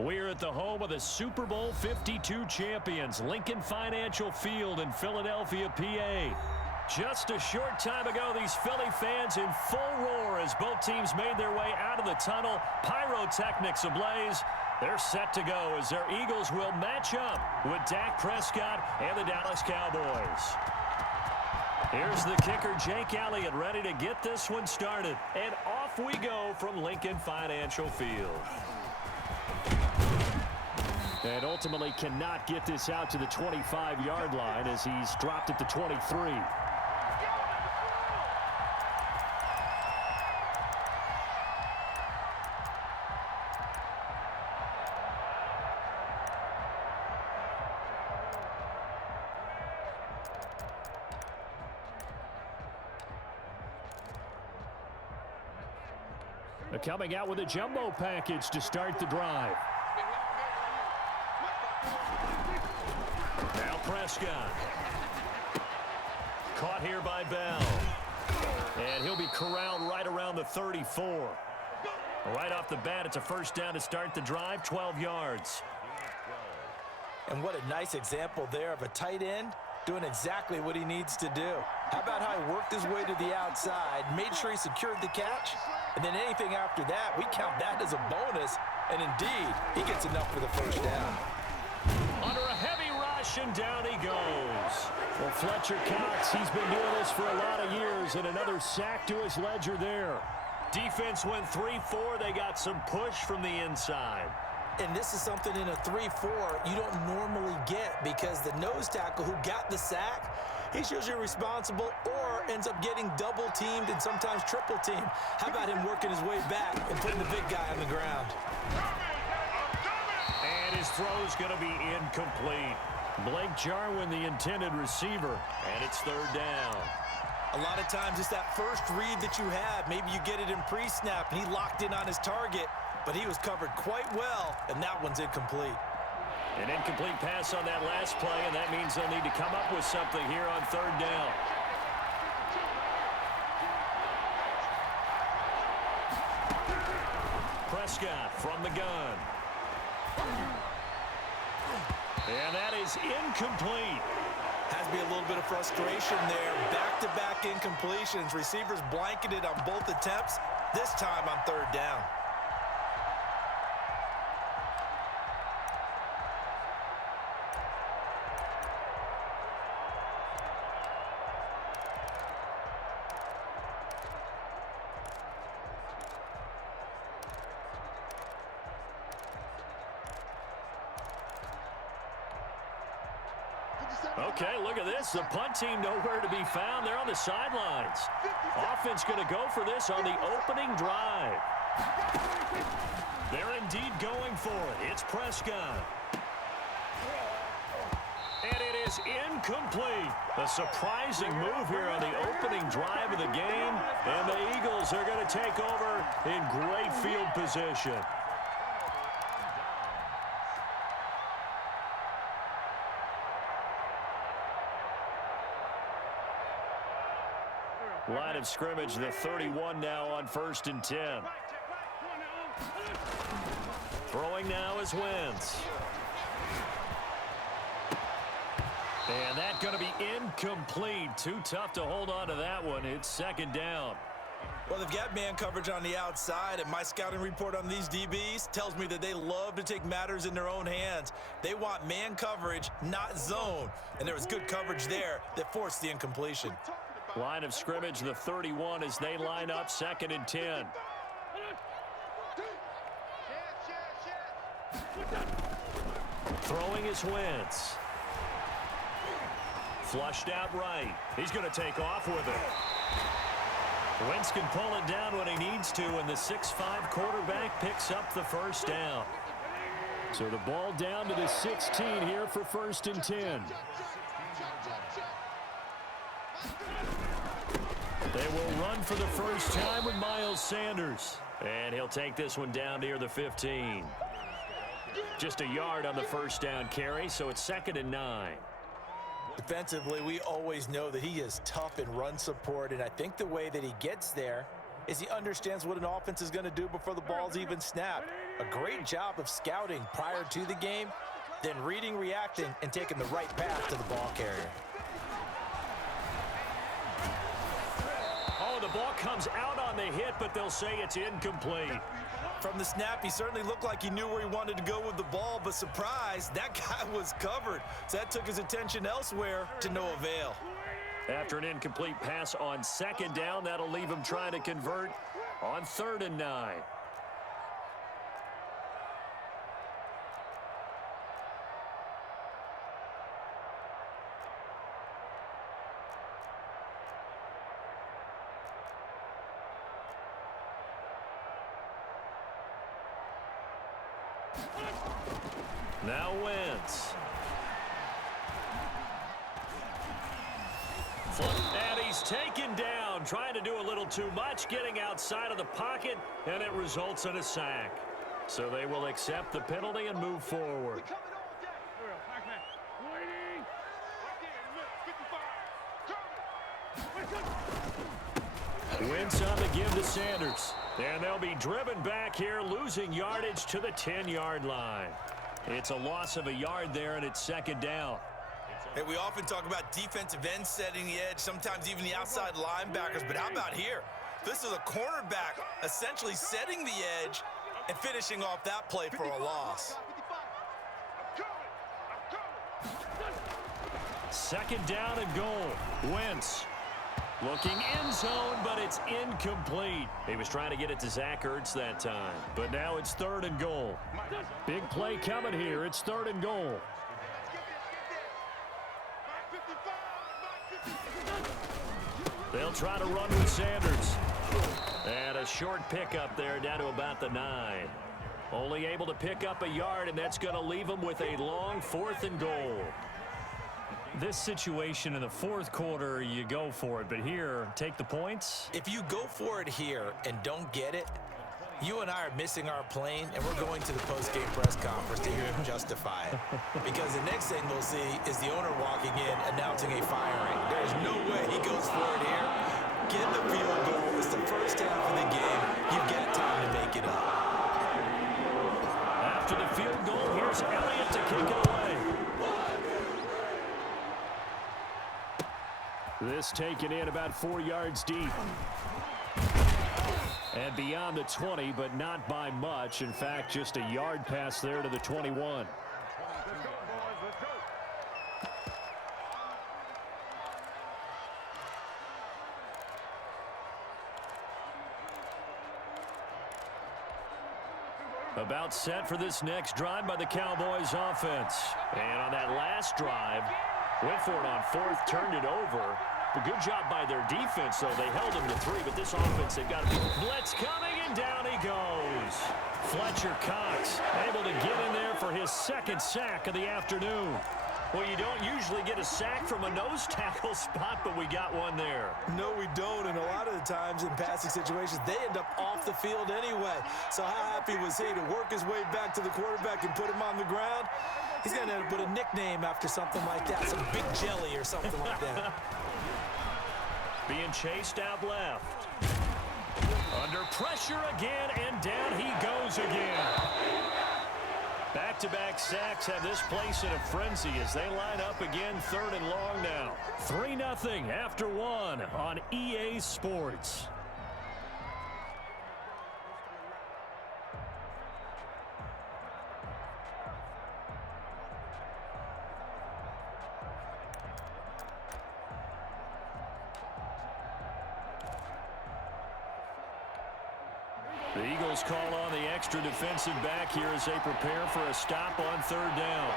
We're at the home of the Super Bowl 52 champions, Lincoln Financial Field in Philadelphia, PA. Just a short time ago, these Philly fans in full roar as both teams made their way out of the tunnel. Pyrotechnics ablaze. They're set to go as their Eagles will match up with Dak Prescott and the Dallas Cowboys. Here's the kicker, Jake Elliott, ready to get this one started. And off we go from Lincoln Financial Field. And ultimately cannot get this out to the 25-yard line as he's dropped at the 23. Coming out with a jumbo package to start the drive. Now Prescott. Caught here by Bell. And he'll be corralled right around the 34. Right off the bat, it's a first down to start the drive, 12 yards. And what a nice example there of a tight end doing exactly what he needs to do. How about how he worked his way to the outside, made sure he secured the catch, and then anything after that, we count that as a bonus. And indeed, he gets enough for the first down. Under a heavy rush, and down he goes. Well, Fletcher Cox, he's been doing this for a lot of years, and another sack to his ledger there. Defense went 3-4. They got some push from the inside. And this is something in a 3-4 you don't normally get because the nose tackle who got the sack, he's usually responsible or ends up getting double-teamed and sometimes triple-teamed. How about him working his way back and putting the big guy on the ground? And his throw's going to be incomplete. Blake Jarwin, the intended receiver, and it's third down. A lot of times it's that first read that you have. Maybe you get it in pre-snap, and he locked in on his target, but he was covered quite well, and that one's incomplete. An incomplete pass on that last play, and that means they'll need to come up with something here on third down. Prescott from the gun. And that is incomplete. Has to be a little bit of frustration there. Back-to-back incompletions. Receivers blanketed on both attempts, this time on third down. Okay, look at this. The punt team nowhere to be found. They're on the sidelines. Offense going to go for this on the opening drive. They're indeed going for it. It's Prescott. And it is incomplete. A surprising move here on the opening drive of the game. And the Eagles are going to take over in great field position. Line of scrimmage, the 31 now on 1st and 10. Throwing now is Wentz. And that's going to be incomplete. Too tough to hold on to that one. It's second down. Well, they've got man coverage on the outside, and my scouting report on these DBs tells me that they love to take matters in their own hands. They want man coverage, not zone. And there was good coverage there that forced the incompletion. Line of scrimmage, the 31 as they line up 2nd and 10. Throwing is Wentz. Flushed out right. He's going to take off with it. Wentz can pull it down when he needs to, and the 6'5" quarterback picks up the first down. So the ball down to the 16 here for 1st and 10. They will run for the first time with Miles Sanders. And he'll take this one down near the 15. Just a yard on the first down carry, so it's 2nd and 9. Defensively, we always know that he is tough in run support, and I think the way that he gets there is he understands what an offense is going to do before the ball's even snapped. A great job of scouting prior to the game, then reading, reacting, and taking the right path to the ball carrier. Oh, the ball comes out on the hit, but they'll say it's incomplete. From the snap, he certainly looked like he knew where he wanted to go with the ball, but surprise, that guy was covered. So that took his attention elsewhere to no avail. After an incomplete pass on second down, that'll leave him trying to convert on 3rd and 9. Now Wentz. And he's taken down, trying to do a little too much, getting outside of the pocket, and it results in a sack. So they will accept the penalty and move forward. Wentz on the give to Sanders. And they'll be driven back here, losing yardage to the 10-yard line. It's a loss of a yard there, and it's 2nd down. Hey, we often talk about defensive ends setting the edge, sometimes even the outside linebackers, but how about here? This is a cornerback essentially setting the edge and finishing off that play for a loss. 2nd down and goal. Wentz looking end zone, but it's incomplete. He was trying to get it to Zach Ertz that time, but now it's 3rd and goal. Big play coming here. It's 3rd and goal. They'll try to run with Sanders. And a short pickup there down to about the 9. Only able to pick up a yard, and that's going to leave them with a long 4th and goal. This situation in the 4th quarter, you go for it. But here, take the points. If you go for it here and don't get it, you and I are missing our plane, and we're going to the post-game press conference to hear him justify it. Because the next thing we'll see is the owner walking in, announcing a firing. There's no way he goes for it here. Get the field goal. It's the first half of the game. You've got time to make it up. After the field goal, here's Elliott to kick it away. This taken in about 4 yards deep. And beyond the 20, but not by much. In fact, just a yard pass there to the 21. About set for this next drive by the Cowboys offense. And on that last drive, went for it on 4th, turned it over. A good job by their defense, though. They held him to 3, but this offense, they've got blitz coming, and down he goes. Fletcher Cox able to get in there for his 2nd sack of the afternoon. Well, you don't usually get a sack from a nose tackle spot, but we got one there. No, we don't, and a lot of the times in passing situations, they end up off the field anyway. So how happy was he to work his way back to the quarterback and put him on the ground? He's going to end up with a nickname after something like that, some Big Jelly or something like that. Being chased out left. Under pressure again, and down he goes again. Back-to-back sacks have this place in a frenzy as they line up again, 3rd and long now. 3-0 after 1 on EA Sports. The Eagles call on the extra defensive back here as they prepare for a stop on 3rd down.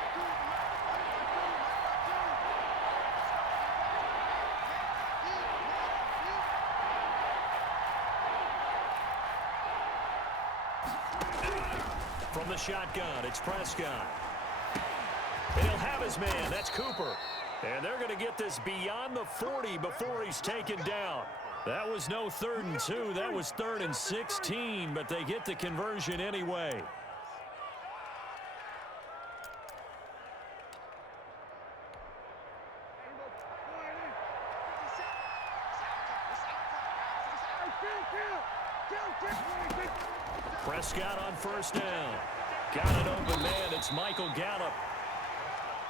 From the shotgun, it's Prescott. And he'll have his man. That's Cooper. And they're going to get this beyond the 40 before he's taken down. That was no 3rd and 2. That was 3rd and 16, but they get the conversion anyway. Prescott on first down. Got an open man. It's Michael Gallup.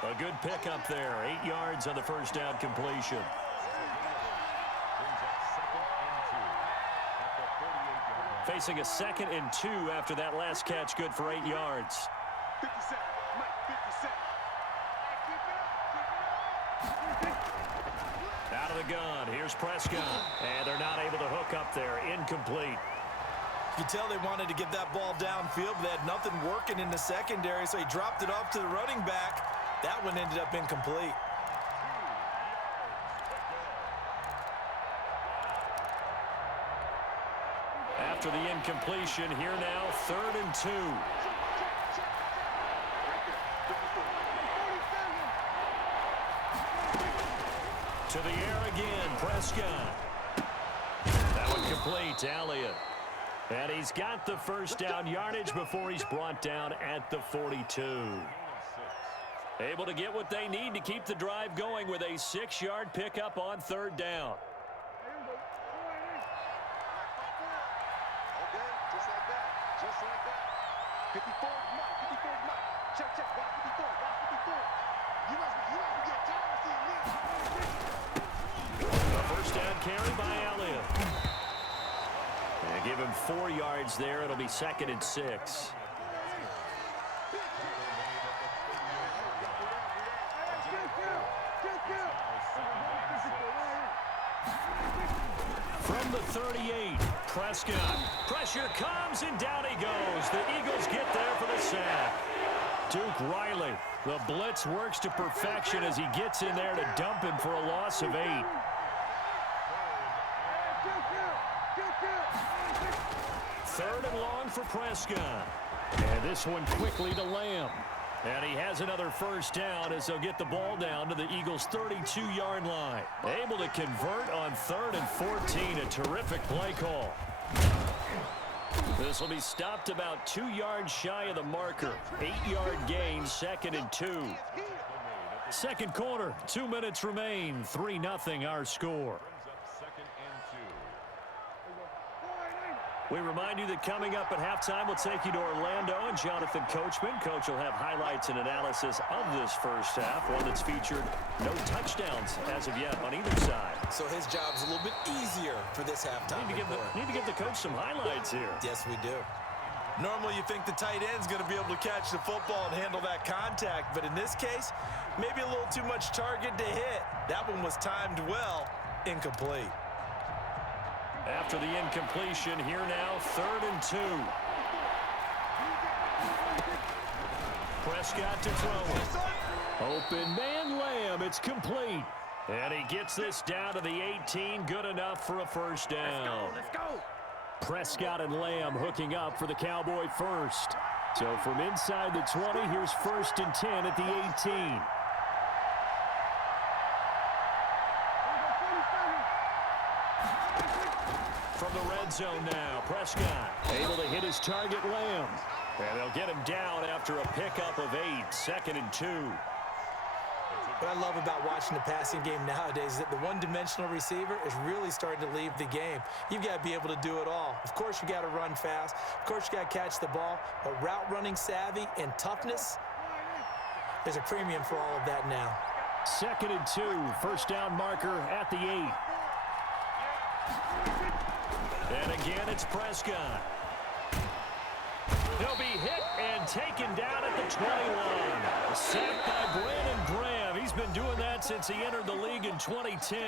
A good pickup there. 8 yards on the first down completion. Facing a 2nd and 2 after that last catch. Good for 8 yards. 50 cents. Mike, 50 cents. Out of the gun. Here's Prescott. And they're not able to hook up there. Incomplete. You could tell they wanted to get that ball downfield, but they had nothing working in the secondary, so he dropped it off to the running back. That one ended up incomplete. After the incompletion, here now, 3rd and 2. To the air again, Prescott. That one complete to Elliott. And he's got the first down yardage before he's brought down at the 42. Able to get what they need to keep the drive going with a 6-yard pickup on 3rd down. Okay, just like that. Just like that. 54, Mike. 54, Mike. Check, check. Watch 54. Watch 54. You must be getting tired of seeing this. A first down carry by Elliott. And give him 4 yards there. It'll be 2nd and 6. From the 38, Prescott. Pressure comes, and down he goes. The Eagles get there for the sack. Duke Riley. The blitz works to perfection as he gets in there to dump him for a loss of 8. Third and long for Prescott. And this one quickly to Lamb. And he has another first down as they'll get the ball down to the Eagles' 32-yard line. Able to convert on 3rd and 14. A terrific play call. This will be stopped about 2 yards shy of the marker. 8-yard gain, 2nd and 2. Second quarter, 2 minutes remain. 3-0 our score. We remind you that coming up at halftime, we'll take you to Orlando and Jonathan Coachman. Coach will have highlights and analysis of this first half, one that's featured no touchdowns as of yet on either side. So his job's a little bit easier for this halftime. Need to give the coach some highlights here. Yes, we do. Normally, you think the tight end's going to be able to catch the football and handle that contact, but in this case, maybe a little too much target to hit. That one was timed well, incomplete. After the incompletion, here now, 3rd and 2. Prescott to throw it. Open man Lamb, it's complete. And he gets this down to the 18, good enough for a first down. Let's go. Prescott and Lamb hooking up for the Cowboy first. So from inside the 20, here's 1st and 10 at the 18. From the red zone now, Prescott able to hit his target, Lamb. And they'll get him down after a pickup of 8, 2nd and 2. What I love about watching the passing game nowadays is that the one-dimensional receiver is really starting to leave the game. You've got to be able to do it all. Of course, you got to run fast. Of course, you got to catch the ball. But route running savvy and toughness, there's a premium for all of that now. 2nd and 2, first down marker at the 8. And again, it's Prescott. He'll be hit and taken down at the 21. Sacked by Brandon Graham. He's been doing that since he entered the league in 2010.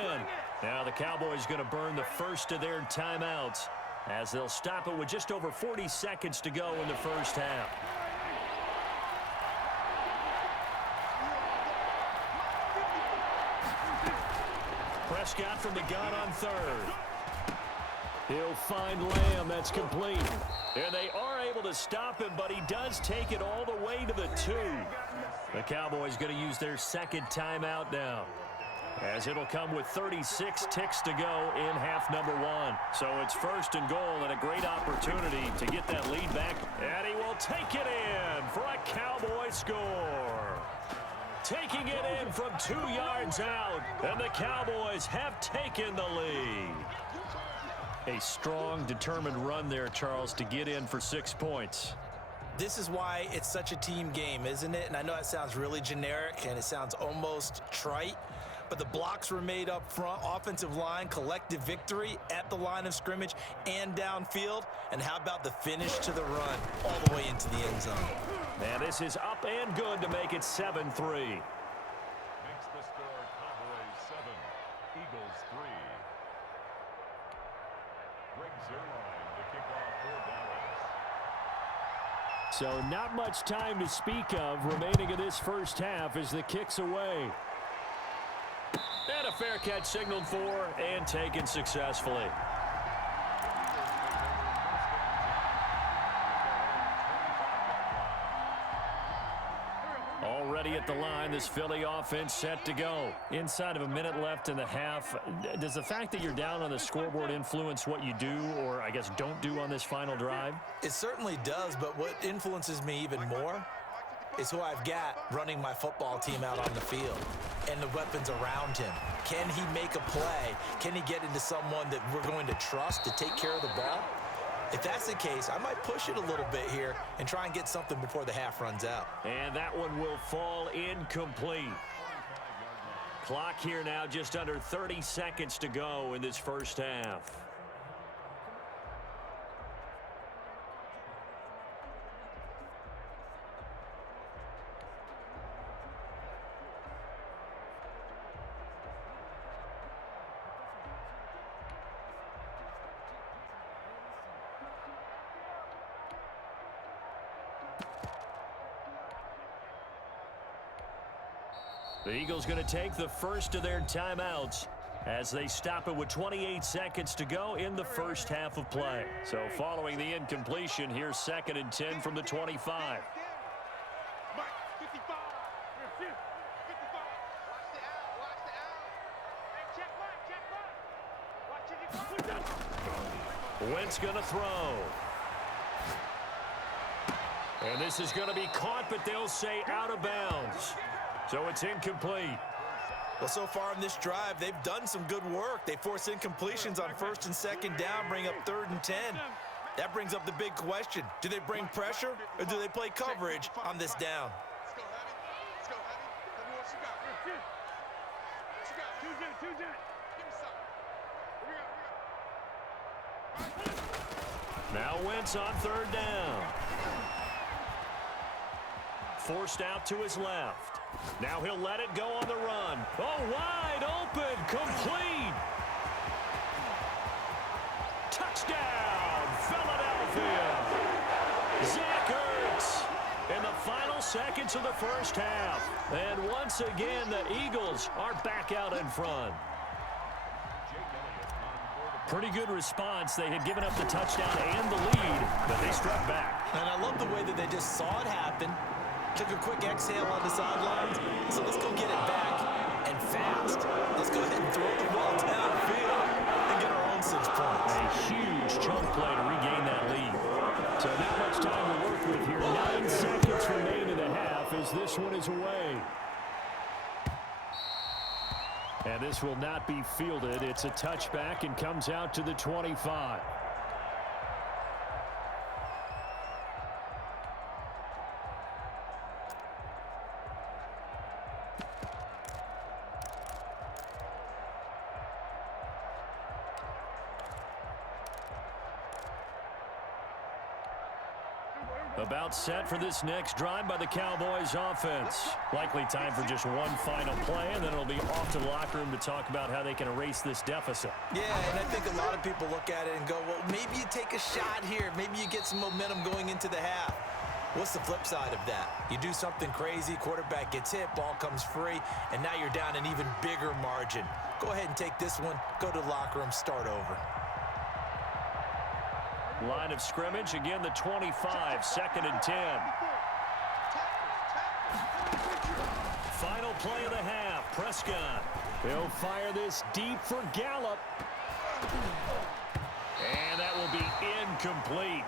Now the Cowboys going to burn the first of their timeouts as they'll stop it with just over 40 seconds to go in the first half. Prescott from the gun on 3rd. He'll find Lamb. That's complete. And they are able to stop him, but he does take it all the way to the 2. The Cowboys going to use their second timeout now, as it'll come with 36 ticks to go in half number 1. So it's 1st and goal and a great opportunity to get that lead back. And he will take it in for a Cowboy score. Taking it in from 2 yards out, and the Cowboys have taken the lead. A strong, determined run there, Charles, to get in for 6 points. This is why it's such a team game, isn't it? And I know it sounds really generic and it sounds almost trite, but the blocks were made up front, offensive line, collective victory at the line of scrimmage and downfield. And how about the finish to the run all the way into the end zone? And this is up and good to make it 7-3. Makes the score Cowboys 7, Eagles 3. Greg Zerline to kick off for Dallas. So not much time to speak of remaining in this first half as the kick's away. And a fair catch signaled for and taken successfully. Already at the line, this Philly offense set to go. Inside of a minute left in the half, does the fact that you're down on the scoreboard influence what you do or, I guess, don't do on this final drive? It certainly does, but what influences me even more is who I've got running my football team out on the field and the weapons around him. Can he make a play? Can he get into someone that we're going to trust to take care of the ball? If that's the case, I might push it a little bit here and try and get something before the half runs out. And that one will fall incomplete. Clock here now, just under 30 seconds to go in this first half. The Eagles going to take the first of their timeouts as they stop it with 28 seconds to go in the first half of play. So following the incompletion, here's 2nd and 10 from the 25. Wentz going to throw. And this is going to be caught, but they'll say out of bounds. So it's incomplete. Well, so far in this drive, they've done some good work. They force incompletions on 1st and 2nd down, bring up 3rd and 10. That brings up the big question. Do they bring pressure or do they play coverage on this down? Let's go, Heavy. Tell me what you got. What you got? Give me something. Now Wentz on 3rd down. Forced out to his left. Now he'll let it go on the run. Oh, wide open, complete. Touchdown, Philadelphia. Zach Ertz in the final seconds of the first half. And once again, the Eagles are back out in front. Pretty good response. They had given up the touchdown and the lead, but they struck back. And I love the way that they just saw it happen. Took a quick exhale on the sidelines. So let's go get it back and fast. Let's go ahead and throw the ball downfield and get our own 6 points. A huge chunk play to regain that lead. So not much time to work with here. 9 seconds remain in the half as this one is away. And this will not be fielded. It's a touchback and comes out to the 25. About set for this next drive by the Cowboys offense. Likely time for just one final play, and then it'll be off to the locker room to talk about how they can erase this deficit. Yeah, and I think a lot of people look at it and go, well, maybe you take a shot here. Maybe you get some momentum going into the half. What's the flip side of that? You do something crazy, quarterback gets hit, ball comes free, and now you're down an even bigger margin. Go ahead and take this one, go to the locker room, start over. Line of scrimmage, again the 25, 2nd and 10. Final play of the half, Prescott. He'll fire this deep for Gallup. And that will be incomplete.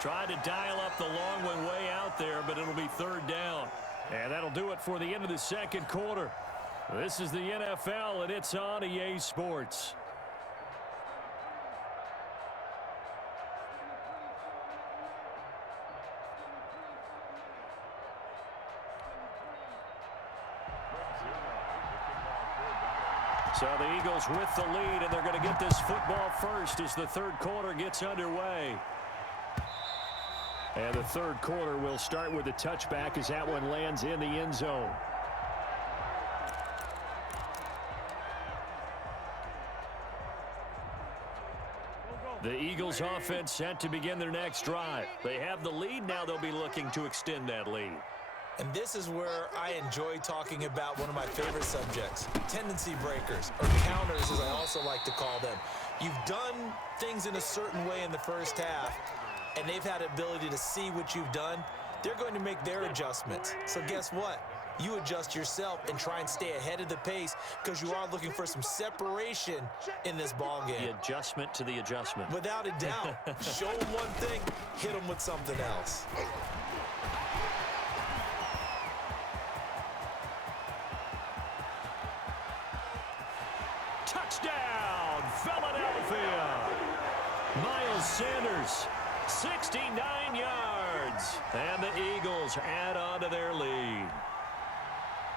Tried to dial up the long one way out there, but it'll be 3rd down. And that'll do it for the end of the 2nd quarter. This is the NFL, and it's on EA Sports. So the Eagles with the lead, and they're going to get this football first as the third quarter gets underway. And the third quarter will start with a touchback as that one lands in the end zone. The Eagles offense set to begin their next drive. They have the lead. Now they'll be looking to extend that lead. And this is where I enjoy talking about one of my favorite subjects, tendency breakers, or counters as I also like to call them. You've done things in a certain way in the first half, and they've had the ability to see what you've done. They're going to make their adjustments. So guess what? You adjust yourself and try and stay ahead of the pace because you are looking for some separation in this ball game. The adjustment to the adjustment. Without a doubt. Show them one thing, hit them with something else. Touchdown, Philadelphia. Miles Sanders, 69 yards. And the Eagles add on to their lead.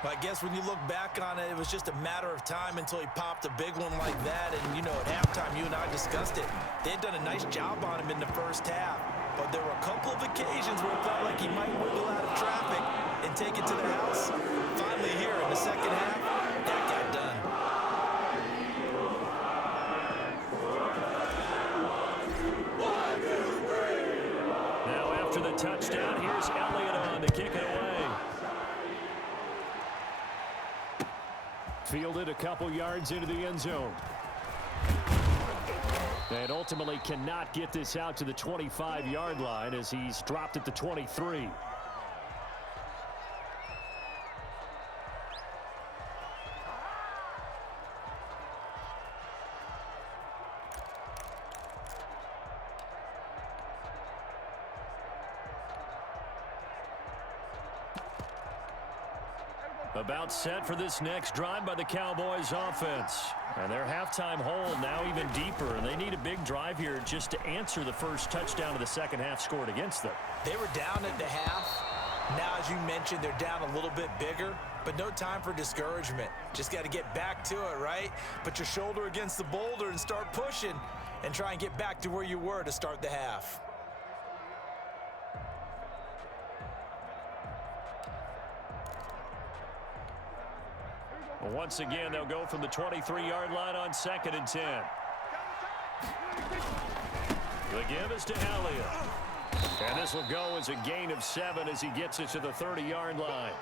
I guess when you look back on it, it was just a matter of time until he popped a big one like that. And, you know, at halftime, you and I discussed it. They had done a nice job on him in the first half. But there were a couple of occasions where it felt like he might wiggle out of traffic and take it to the house. Finally here in the second half, that got done. Now after the touchdown, here's Elliott on to kick it away. Fielded a couple yards into the end zone. And ultimately cannot get this out to the 25-yard line as he's dropped at the 23. About set for this next drive by the Cowboys offense. And their halftime hole now even deeper, and they need a big drive here just to answer the first touchdown of the second half scored against them. They were down at the half. Now, as you mentioned, they're down a little bit bigger, but no time for discouragement. Just got to get back to it, right? Put your shoulder against the boulder and start pushing and try and get back to where you were to start the half. Once again, they'll go from the 23-yard line on 2nd and 10. The give is to Elliott. And this will go as a gain of 7 as he gets it to the 30-yard line.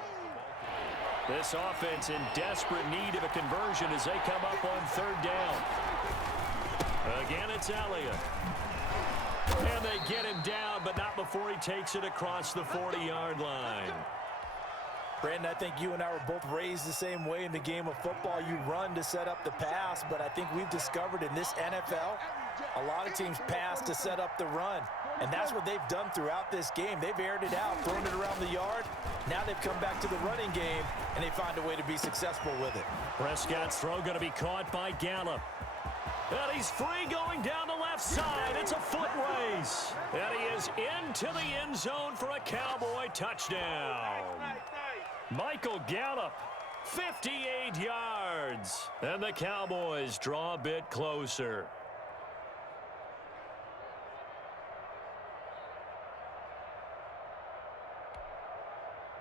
This offense in desperate need of a conversion as they come up on 3rd down. Again, it's Elliott. And they get him down, but not before he takes it across the 40-yard line. Brandon, I think you and I were both raised the same way in the game of football. You run to set up the pass, but I think we've discovered in this NFL, a lot of teams pass to set up the run. And that's what they've done throughout this game. They've aired it out, thrown it around the yard. Now they've come back to the running game, and they find a way to be successful with it. Prescott's throw going to be caught by Gallup. And he's free going down the left side. It's a foot race. And he is into the end zone for a Cowboy touchdown. Michael Gallup, 58 yards. And the Cowboys draw a bit closer.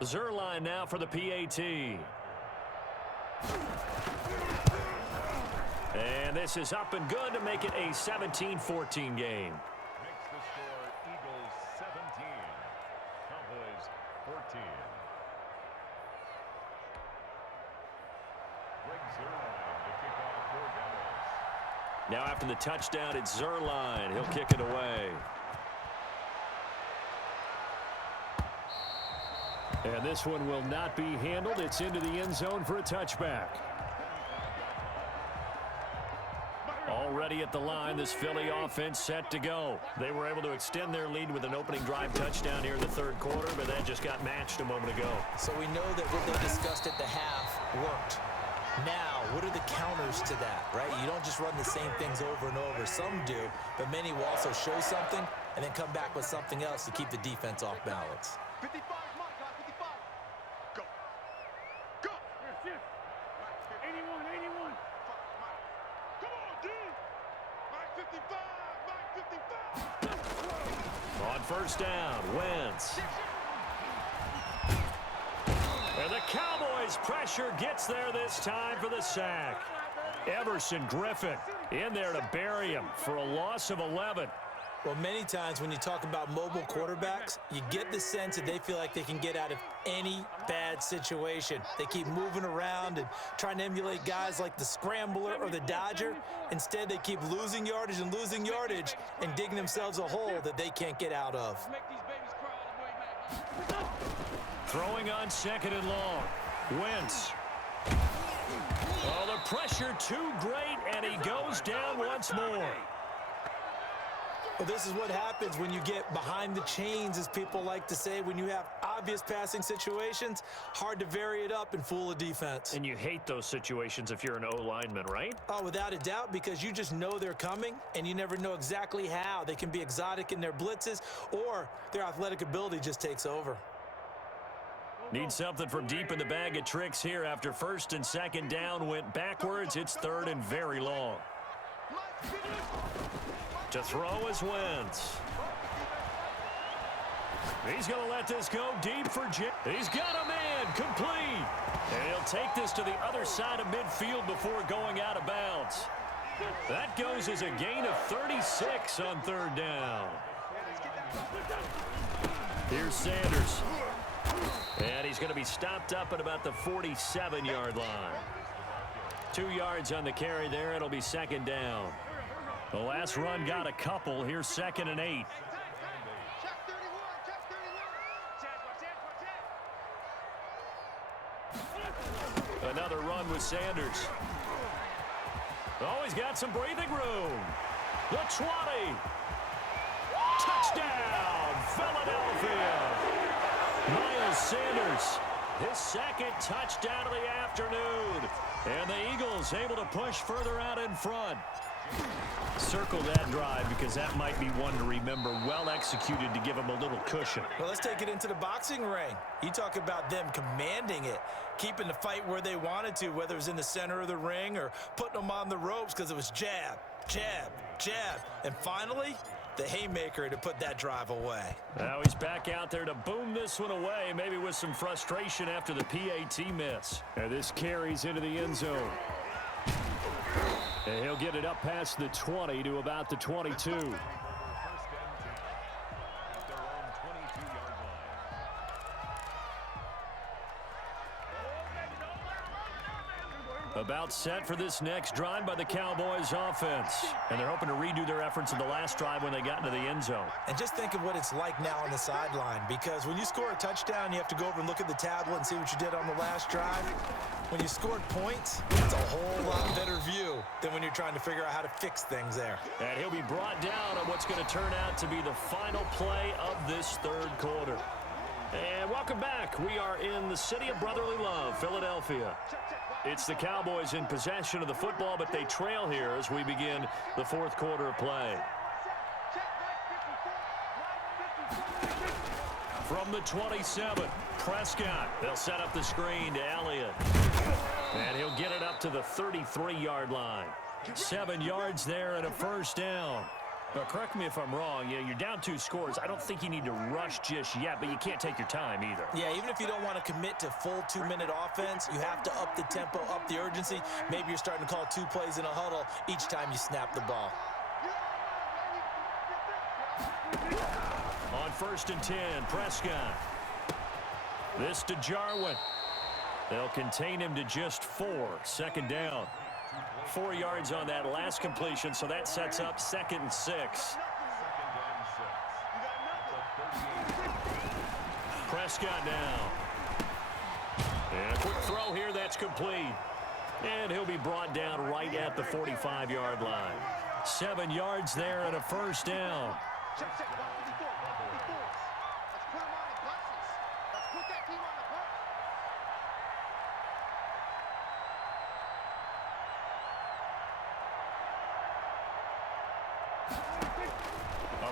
Zuerlein now for the PAT. And this is up and good to make it a 17-14 game. Makes the score Eagles 17, Cowboys 14. Greg Zuerlein to kick off for Dallas. Now after the touchdown, it's Zuerlein. He'll kick it away. And this one will not be handled. It's into the end zone for a touchback. Already at the line, this Philly offense set to go. They were able to extend their lead with an opening drive touchdown here in the third quarter, but that just got matched a moment ago. So we know that what they discussed at the half worked. Now, what are the counters to that, right? You don't just run the same things over and over. Some do, but many will also show something and then come back with something else to keep the defense off balance. 55, Mike, 55. Go. Go. 81. On first down, Wentz. And the Cowboys pressure gets there this time for the sack. Everson Griffin in there to bury him for a loss of 11. Well, many times when you talk about mobile quarterbacks, you get the sense that they feel like they can get out of any bad situation. They keep moving around and trying to emulate guys like the Scrambler or the Dodger. Instead, they keep losing yardage and digging themselves a hole that they can't get out of. Throwing on second and long. Wentz. Oh, the pressure too great, and he goes down once more. Well, this is what happens when you get behind the chains, as people like to say. When you have obvious passing situations, hard to vary it up and fool a defense. And you hate those situations if you're an O-lineman, right? Oh, without a doubt, because you just know they're coming, and you never know exactly how. They can be exotic in their blitzes, or their athletic ability just takes over. Need something from deep in the bag of tricks here after first and second down went backwards. It's third and very long. To throw is Wentz. He's going to let this go deep for Jim. He's got a man complete. And he'll take this to the other side of midfield before going out of bounds. That goes as a gain of 36 on third down. Here's Sanders. And he's going to be stopped up at about the 47-yard line. 2 yards on the carry there. It'll be second down. The last run got a couple. Here's second and 8. Another run with Sanders. Oh, he's got some breathing room. The 20. Touchdown, Philadelphia. Miles Sanders, his second touchdown of the afternoon. And the Eagles able to push further out in front. Circle that drive because that might be one to remember. Well executed to give them a little cushion. Well, let's take it into the boxing ring. You talk about them commanding it, keeping the fight where they wanted to, whether it was in the center of the ring or putting them on the ropes because it was jab, jab, jab. And finally, the haymaker to put that drive away. Now he's back out there to boom this one away, maybe with some frustration after the PAT miss. And this carries into the end zone. And he'll get it up past the 20 to about the 22. About set for this next drive by the Cowboys offense. And they're hoping to redo their efforts in the last drive when they got into the end zone. And just think of what it's like now on the sideline, because when you score a touchdown, you have to go over and look at the tablet and see what you did on the last drive. When you scored points, it's a whole lot better view than when you're trying to figure out how to fix things there. And he'll be brought down on what's going to turn out to be the final play of this third quarter. And welcome back. We are in the city of brotherly love, Philadelphia. It's the Cowboys in possession of the football, but they trail here as we begin the fourth quarter of play. From the 27, Prescott. They'll set up the screen to Elliott. And he'll get it up to the 33-yard line. 7 yards there and a first down. But correct me if I'm wrong. You're down 2 scores. I don't think you need to rush just yet, but you can't take your time either. Yeah, even if you don't want to commit to full 2-minute offense, you have to up the tempo, up the urgency. Maybe you're starting to call 2 plays in a huddle each time you snap the ball. On first and 10, Prescott. This to Jarwin. They'll contain him to just 4. Second down. 4 yards on that last completion, so that sets up second and 6. Prescott now. And a quick throw here, that's complete. And he'll be brought down right at the 45-yard line. 7 yards there and a first down.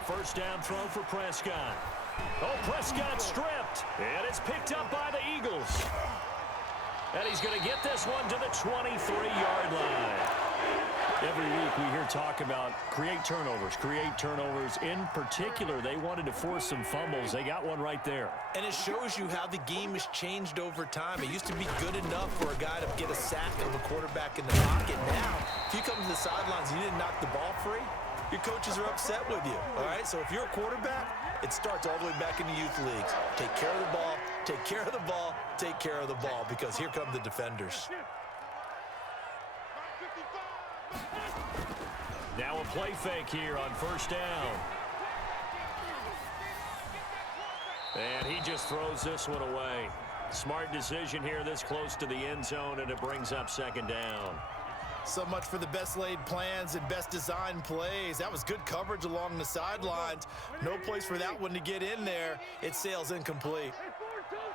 First down throw for Prescott. Oh, Prescott stripped. And it's picked up by the Eagles. And he's going to get this one to the 23-yard line. Every week we hear talk about create turnovers. In particular, they wanted to force some fumbles. They got one right there. And it shows you how the game has changed over time. It used to be good enough for a guy to get a sack of a quarterback in the pocket. Now, if you come to the sidelines and you didn't knock the ball free, your coaches are upset with you, all right? So if you're a quarterback, it starts all the way back in the youth leagues. Take care of the ball, take care of the ball, take care of the ball, because here come the defenders. Now a play fake here on first down. And he just throws this one away. Smart decision here this close to the end zone, and it brings up second down. So much for the best laid plans and best designed plays. That was good coverage along the sidelines. No place for that one to get in there. It sails incomplete.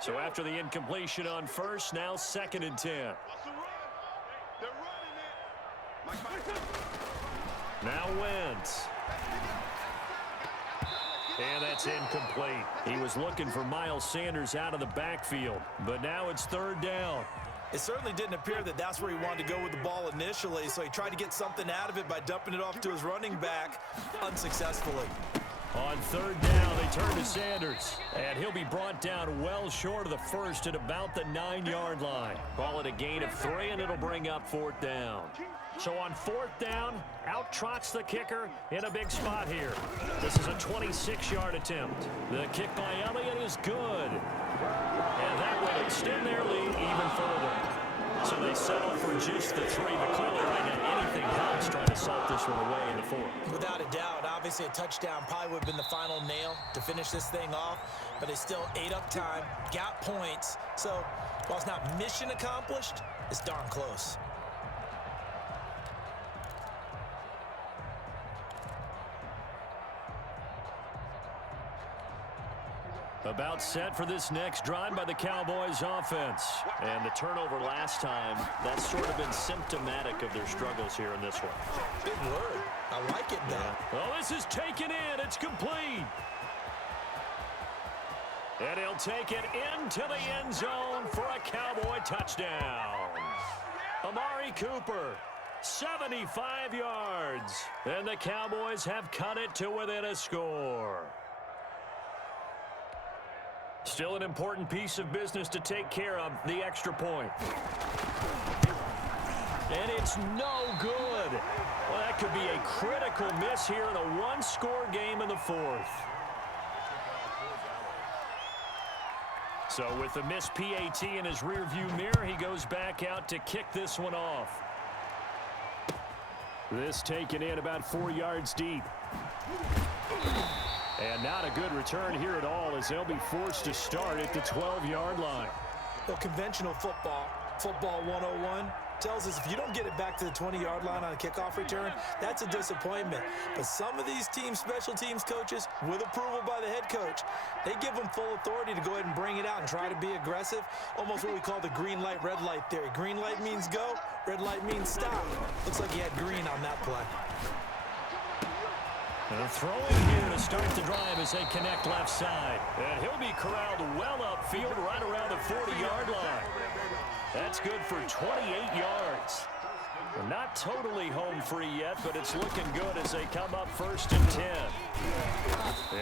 So after the incompletion on first, now 2nd and 10. Now Wentz. And that's incomplete. He was looking for Miles Sanders out of the backfield, but now it's 3rd down. It certainly didn't appear that that's where he wanted to go with the ball initially, so he tried to get something out of it by dumping it off to his running back unsuccessfully. On 3rd down, they turn to Sanders, and he'll be brought down well short of the first at about the 9-yard line. Call it a gain of 3, and it'll bring up 4th down. So on 4th down, out trots the kicker in a big spot here. This is a 26-yard attempt. The kick by Elliott is good. And that will extend their lead even further. So they settle for just the 3, but clearly right now anything helps trying to salt this one away in the 4th. Without a doubt, obviously a touchdown probably would have been the final nail to finish this thing off, but they still ate up time, got points. So while it's not mission accomplished, it's darn close. About set for this next drive by the Cowboys offense. And the turnover last time, that's sort of been symptomatic of their struggles here in this one. Big word. I like it now. Oh, this is taken in. It's complete. And he'll take it into the end zone for a Cowboy touchdown. Amari Cooper, 75 yards. And the Cowboys have cut it to within a score. Still an important piece of business to take care of, the extra point. And it's no good. Well, that could be a critical miss here in a one-score game in the 4th. So with the missed PAT in his rearview mirror, he goes back out to kick this one off. This taken in about 4 yards deep. And not a good return here at all as they'll be forced to start at the 12-yard line. Well, conventional football 101, tells us if you don't get it back to the 20-yard line on a kickoff return, that's a disappointment. But some of these teams, special teams coaches, with approval by the head coach, they give them full authority to go ahead and bring it out and try to be aggressive, almost what we call the green light, red light theory. Green light means go, red light means stop. Looks like he had green on that play. And throwing here to start the drive as they connect left side. And he'll be corralled well upfield right around the 40-yard line. That's good for 28 yards. Well, not totally home free yet, but it's looking good as they come up 1st and 10.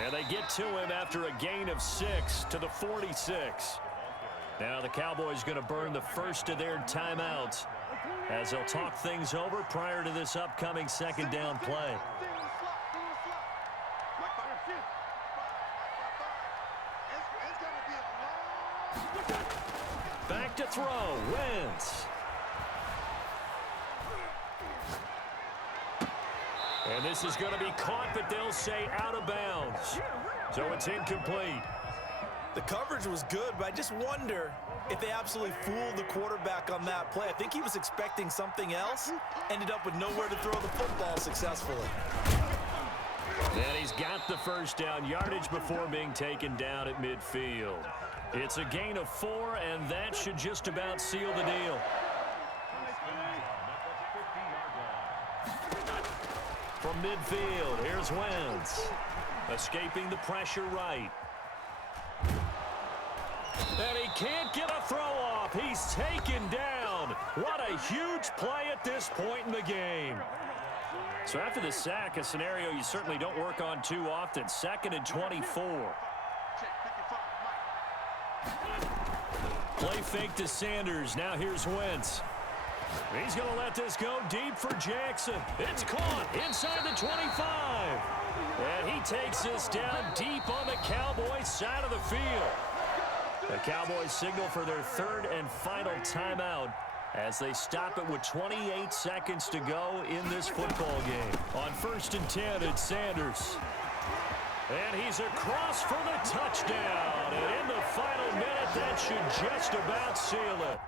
And they get to him after a gain of 6 to the 46. Now the Cowboys going to burn the first of their timeouts as they'll talk things over prior to this upcoming 2nd down play. Back to throw, Wentz. And this is going to be caught, but they'll say out of bounds. So it's incomplete. The coverage was good, but I just wonder if they absolutely fooled the quarterback on that play. I think he was expecting something else, ended up with nowhere to throw the football successfully. And he's got the first down yardage before being taken down at midfield. It's a gain of 4, and that should just about seal the deal. From midfield, here's Wentz. Escaping the pressure right. And he can't get a throw off. He's taken down What a huge play at this point in the game. So after the sack, a scenario you certainly don't work on too often. 2nd and 24. Play fake to Sanders. Now here's Wentz. He's going to let this go deep for Jackson. It's caught inside the 25. And he takes this down deep on the Cowboys side of the field. The Cowboys signal for their 3rd and final timeout as they stop it with 28 seconds to go in this football game. On 1st and 10, it's Sanders. And he's across for the touchdown. And in the final minute, that should just about seal it.